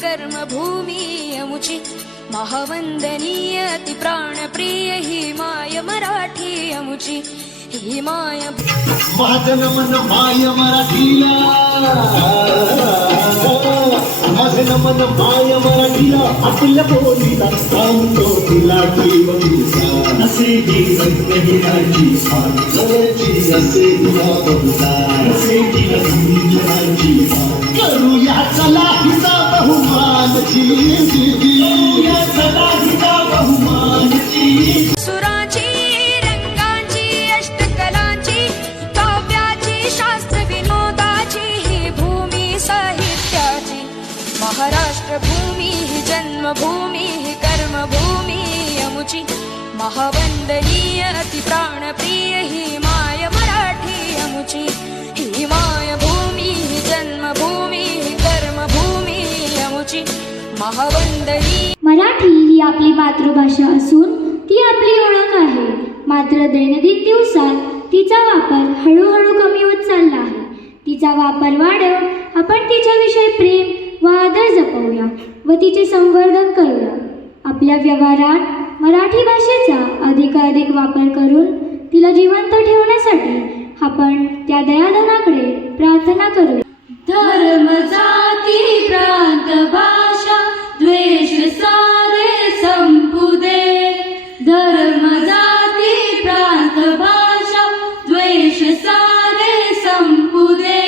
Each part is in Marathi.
कर्मभूमी अमुची महावंदनीय अति प्राणप्रिय ही माय मराठी अमुची ही माय माझं मन माय मराठीला माझं मन माय मराठीला आपल्या बोलीला सांगतो तिला जीवनीचा असे जीवन हिराची सारखी असे हिरा बघता असे जीवनाची करूया चला हिचा बहुमानची करूया चला हिचा बहुमानची सुराची रंगांची अष्टकलांची काव्याची शास्त्र विनोदाची ही भूमी साहित्याची महाराष्ट्र भूमी ही जन्मभूमी ही कर्मभूमी अमुची महावंदनीय अति प्राणप्रिय ही माय मराठी अमुची ही माय भूमी ही जन्मभूमी ही कर्मभूमी अमुची महावंदनीय मराठी ही आपली मातृभाषा असून ती आपली ओळख आहे. मात्र दैनंदिन दिवसात तिचा वापर हळूहळू कमी होत चालला आहे. तिचा वापर वाढवत आपण तिच्याविषयी प्रेम व आदर जपवूया व तिचे संवर्धन करूया. आपल्या व्यवहारात मराठी भाषेचा अधिकाधिक वापर करून तिला जिवंत ठेवण्यासाठी आपण त्या दयाधनाकडे प्रार्थना करूया. धर्म जाती प्रांत भाषा द्वेष सारे संपू दे. धर्म जाती प्रांत भाषा द्वेष सारे संपू दे.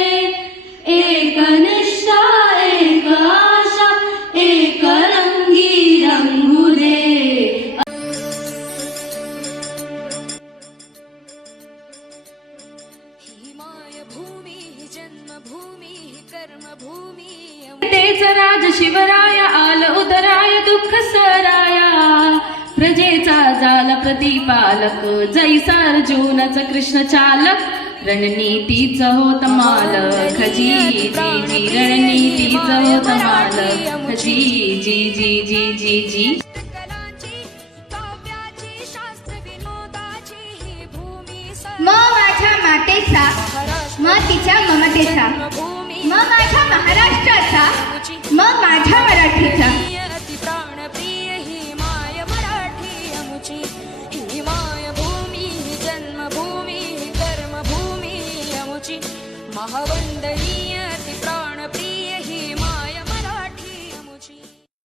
एक निष्ठा एक आशा एक रंगी रंगू दे. ही माय भूमी ही जन्मभूमी ही कर्मभूमी तेच राज शिवराय आल उदराय दुःख सराया. प्रजेचा जाल प्रतिपालक जैसा अर्जुनच कृष्ण चालक. रणनीतीच होत मालक जी जी जी रणनीतीच होत मालक जी जी जी जी जी जी. कलांची काव्याची शास्त्र विनोदाची ही भूमी म माझ्या मातेचा म तिच्या ममतेचा म माझ्या महाराष्ट्राचा म माझ्या मराठीचा. अति प्राणप्रिय ही माय मराठी अमुची ही माय भूमी ही जन्मभूमी ही कर्मभूमी अमुची महावंदनीय